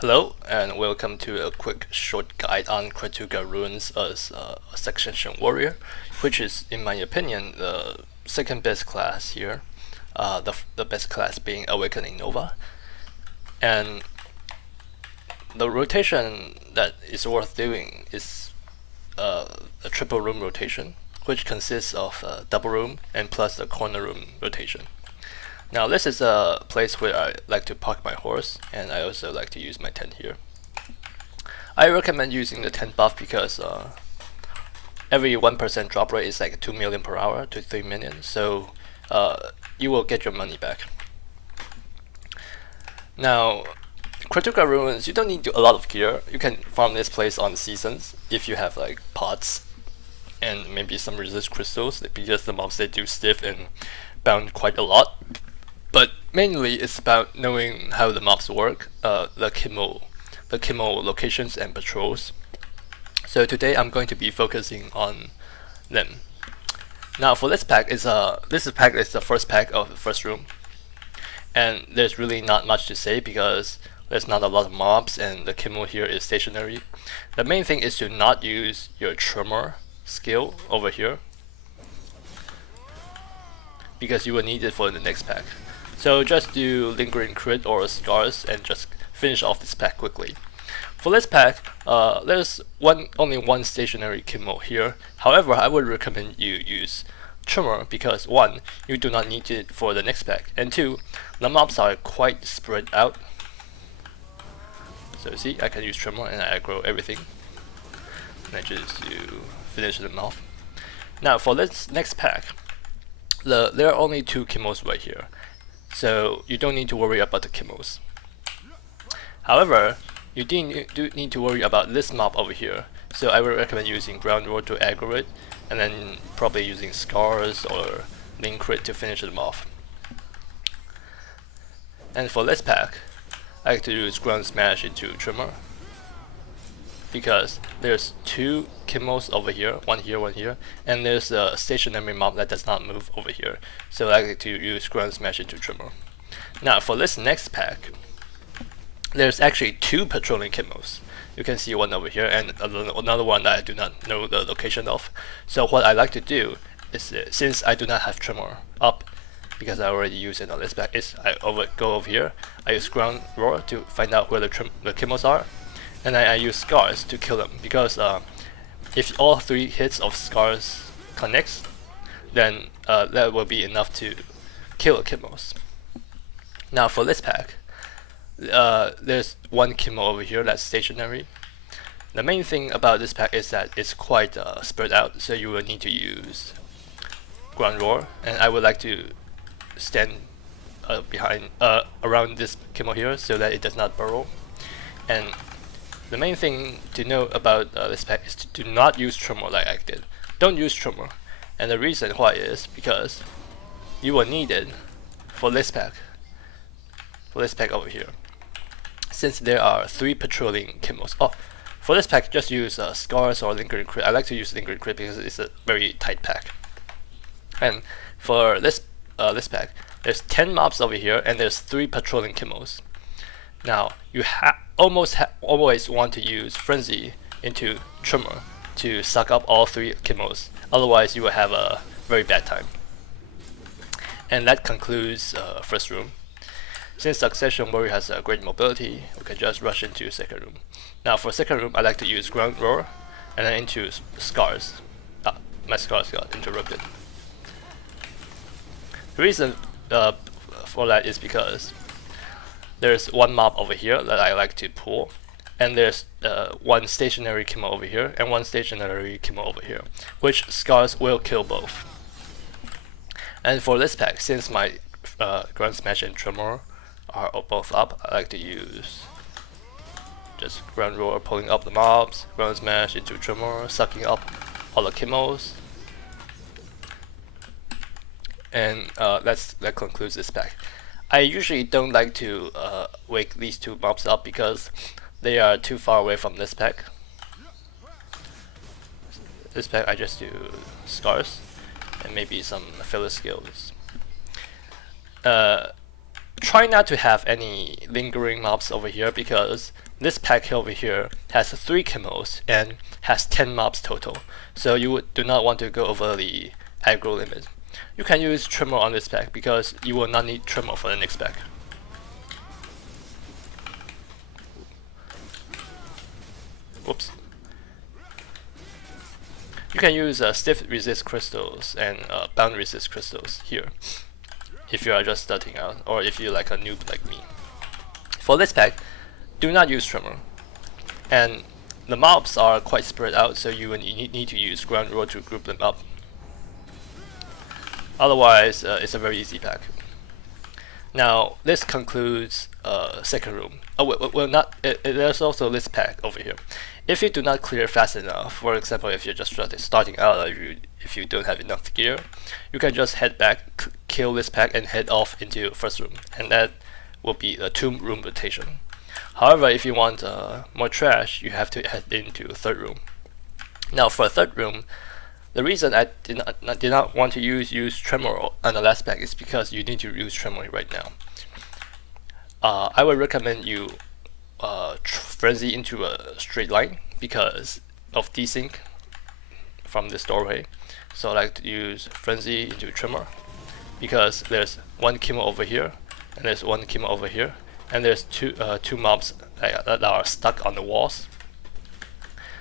Hello, and welcome to a quick short guide on Kratuga ruins as a succession warrior, which is, in my opinion, the second best class here. The best class being Awakening Nova, and the rotation that is worth doing is a triple room rotation, which consists of a double room and plus a corner room rotation. Now this is a place where I like to park my horse, and I also like to use my tent here. I recommend using the tent buff because every 1% drop rate is like 2 million per hour to 3 million, so you will get your money back. Now, Kratuga Ruins, you don't need a lot of gear. You can farm this place on seasons if you have like pots and maybe some resist crystals, because the mobs they do stiff and bound quite a lot. But mainly it's about knowing how the mobs work, the Kimo locations and patrols. So today I'm going to be focusing on them. Now for this pack is the first pack of the first room, and there's really not much to say because there's not a lot of mobs and the Kimo here is stationary. The main thing is to not use your tremor skill over here because you will need it for the next pack. So just do Lingering Crit or Scars and just finish off this pack quickly. For this pack, there's only one stationary Kimo here. However, I would recommend you use Tremor because 1, you do not need it for the next pack, and 2, the mobs are quite spread out. So see, I can use Tremor and I aggro everything. And I just finish them off. Now for this next pack, there are only 2 Kimos right here, so you don't need to worry about the Kimos. However, you do need to worry about this mob over here, so I would recommend using Ground Roar to aggro it, and then probably using Scars or Link Crit to finish them off. And for this pack, I like to use Ground Smash into Tremor, because there's 2 Kimos over here, one here, and there's a stationary mob that does not move over here, so I like to use Ground Smash into Tremor. Now for this next pack, there's actually 2 patrolling Kimos. You can see one over here and another one that I do not know the location of. So what I like to do is, since I do not have Tremor up, because I already used it on this pack, is I go over here, I use Ground Roar to find out where the Kimos are, and I use Scars to kill them, because if all 3 hits of Scars connects, then that will be enough to kill Kimos. Now for this pack, there's 1 Kimo over here that's stationary. The main thing about this pack is that it's quite spread out, so you will need to use Ground Roar, and I would like to stand around this Kimo here so that it does not burrow. And the main thing to know about this pack is to do not use Tremor like I did. Don't use Tremor, and the reason why is because you will need it for this pack over here, since there are 3 patrolling Kimos. Oh, for this pack, just use Scars or Lingering Crit. I like to use Lingering Crit because it's a very tight pack. And for this pack, there's 10 mobs over here, and there's 3 patrolling Kimos. Now, you always want to use Frenzy into Tremor to suck up all 3 Kimos. Otherwise, you will have a very bad time. And that concludes first room. Since Succession Warrior has a great mobility, we can just rush into second room. Now for second room, I like to use Ground Roar and then into Scars. My Scars got interrupted. The reason for that is because there's 1 mob over here that I like to pull, and there's 1 stationary Kimo over here and 1 stationary Kimo over here, which Scars will kill both. And for this pack, since my Ground Smash and Tremor are both up, I like to use just Ground Roar pulling up the mobs, Ground Smash into Tremor, sucking up all the Kimos, and that concludes this pack. I usually don't like to wake these 2 mobs up because they are too far away from this pack. This pack I just do Scars and maybe some filler skills. Try not to have any lingering mobs over here because this pack over here has 3 chemos and has 10 mobs total, so you do not want to go over the aggro limit. You can use Tremor on this pack because you will not need Tremor for the next pack. Whoops. You can use stiff resist crystals and bound resist crystals here if you are just starting out, or if you're like a noob like me. For this pack, do not use Tremor. And the mobs are quite spread out, so you need to use Ground Roar to group them up. Otherwise, it's a very easy pack. Now, this concludes second room. Oh, well, not. There's also this pack over here. If you do not clear fast enough, for example, if you're just starting out, or if you don't have enough gear, you can just head back, kill this pack, and head off into first room, and that will be a 2-room rotation. However, if you want more trash, you have to head into third room. Now, for third room, the reason I did not want to use Tremor on the last pack is because you need to use Tremor right now. I would recommend you Frenzy into a straight line because of desync from this doorway. So I like to use Frenzy into Tremor because there's 1 chemo over here and there's 1 chemo over here, and there's two mobs that are stuck on the walls.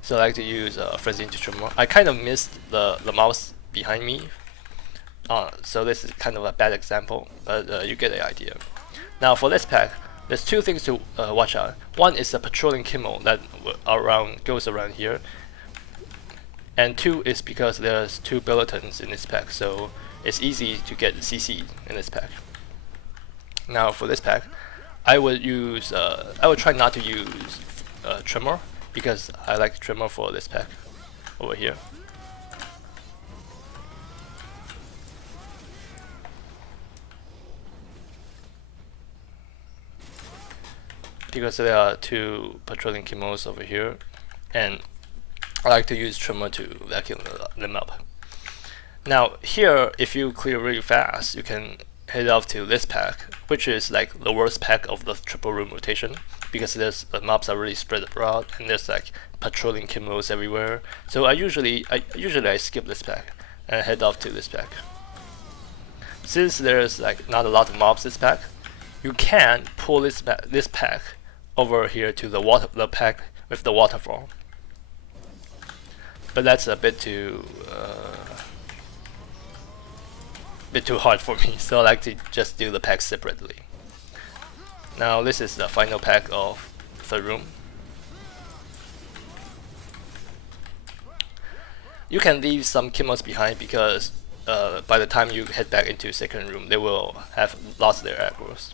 So I like to use Frenzy into Tremor. I kind of missed the mobs behind me, so this is kind of a bad example, but you get the idea. Now for this pack, there's 2 things to watch out. One is a patrolling chemo that goes around here, and 2 is because there's 2 bulletins in this pack, so it's easy to get CC in this pack. Now for this pack, I would try not to use Tremor because I like Tremor for this pack over here. Because there are 2 patrolling chemos over here, and I like to use Tremor to vacuum them up. Now here, if you clear really fast, you can head off to this pack, which is like the worst pack of the triple room rotation because the mobs are really spread abroad and there's like patrolling chemos everywhere. So I usually skip this pack and head off to this pack. Since there's like not a lot of mobs this pack, you can pull this pack over here to the pack with the waterfall. But that's a bit too hard for me, so I like to just do the pack separately. Now this is the final pack of third room. You can leave some chemos behind because by the time you head back into second room, they will have lost their aggros.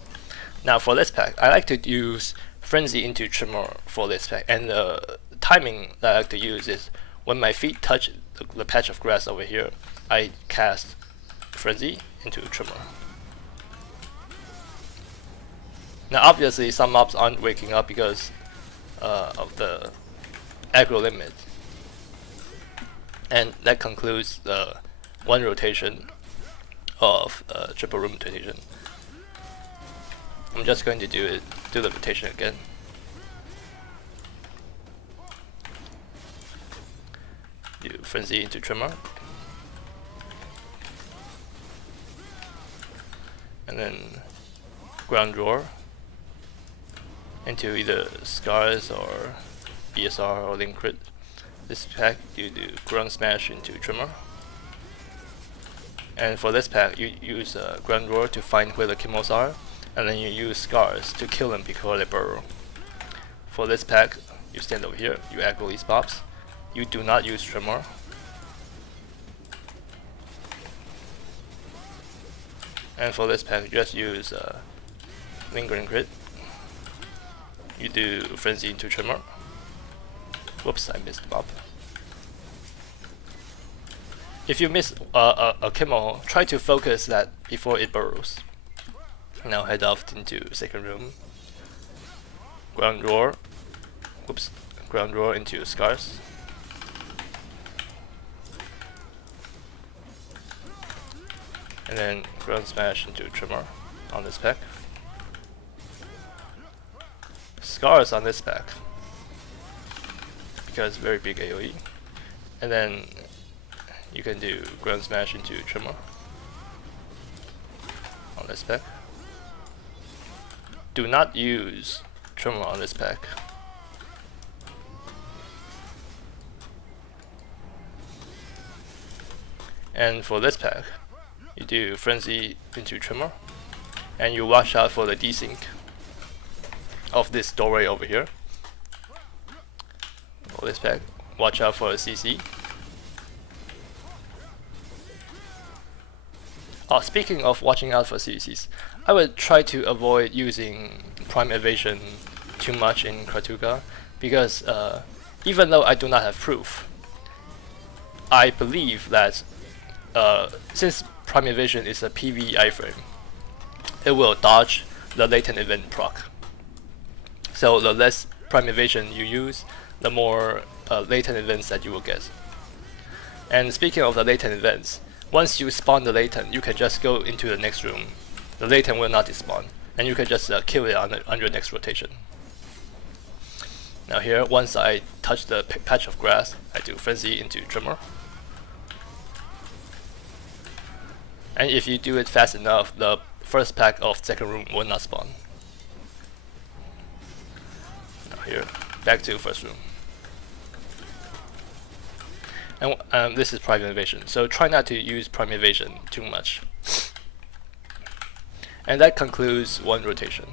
Now for this pack, I like to use Frenzy into Tremor for this pack, and the timing that I like to use is when my feet touch the patch of grass over here, I cast Frenzy into Tremor. Now obviously some mobs aren't waking up because of the aggro limit, and that concludes the 1 rotation of triple room rotation. I'm just going to do the rotation again. Do Frenzy into Tremor, and then Ground Roar into either Scars or BSR or Link Crit. This pack you do Ground Smash into Tremor, and for this pack you use Ground Roar to find where the chemos are, and then you use Scars to kill them before they burrow. For this pack, you stand over here, you aggro these mobs. You do not use Tremor. And for this pack, you just use Lingering Crit. You do Frenzy into Tremor. Whoops, I missed the mob. If you miss a chemo, try to focus that before it burrows. Now head off into second room. Ground Roar. Whoops. Ground Roar into Scars. And then Ground Smash into Tremor on this pack. scars on this pack because very big AoE, and then you can do ground smash into Tremor on this pack. Do not use Tremor on this pack. And for this pack, you do Frenzy into Tremor, and you watch out for the desync of this doorway over here. For this pack, watch out for a CC. Speaking of watching out for CCs, I would try to avoid using Prime Evasion too much in Kratuga, because even though I do not have proof, I believe that since Prime Evasion is a PV iframe, it will dodge the latent event proc. So the less Prime Evasion you use, the more latent events that you will get. And speaking of the latent events, once you spawn the latent, you can just go into the next room. The latent will not despawn, and you can just kill it on your next rotation. Now here, once I touch the patch of grass, I do Frenzy into Tremor. And if you do it fast enough, the first pack of second room will not spawn. Now here, back to first room. And this is Prime Evasion, so try not to use Prime Evasion too much. And that concludes one rotation.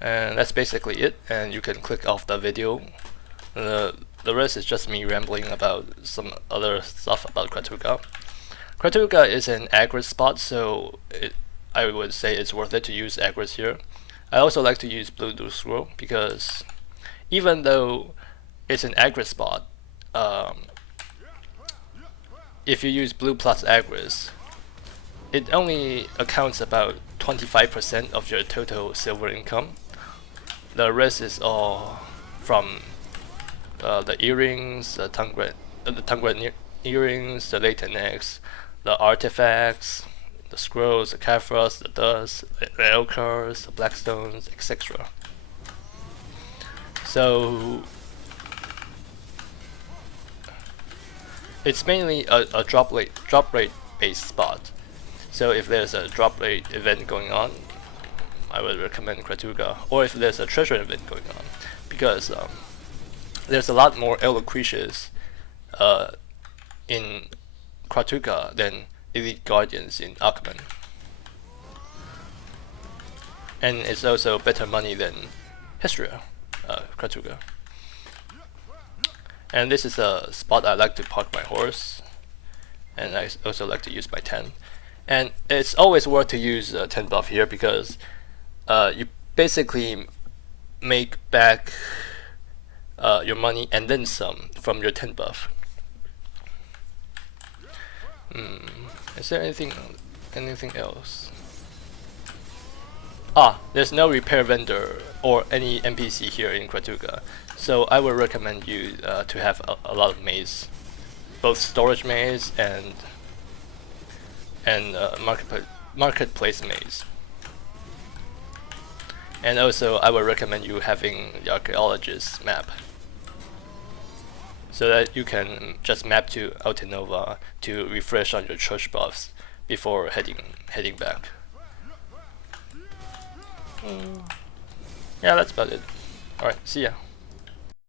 And that's basically it, and you can click off the video. The rest is just me rambling about some other stuff about Kratuga. Kratuga is an aggro spot, so I would say it's worth it to use aggros here. I also like to use Blue Scroll because even though it's an aggro spot, if you use blue plus aggros, it only accounts about 25% of your total silver income. The rest is all from the earrings, the tongue red earrings, the latent eggs, the artifacts, the scrolls, the Kafras, the dust, the Elkars, the blackstones, etc. So it's mainly a drop rate based spot. So if there's a drop rate event going on, I would recommend Kratuga, or if there's a treasure event going on, because there's a lot more Eloquentious in Kratuga than Elite Guardians in Ackman. And it's also better money than Hystria, Kratuga. And this is a spot I like to park my horse, and I also like to use my 10. And it's always worth to use 10 buff here because you basically make back your money and then some from your 10 buff. Is there anything else? There's no repair vendor or any NPC here in Kratuga, so I would recommend you to have a lot of maize, both storage maize and marketplace maize. And also I would recommend you having the archaeologist map, so that you can just map to Altinova to refresh on your church buffs before heading back. Yeah, that's about it. Alright, see ya.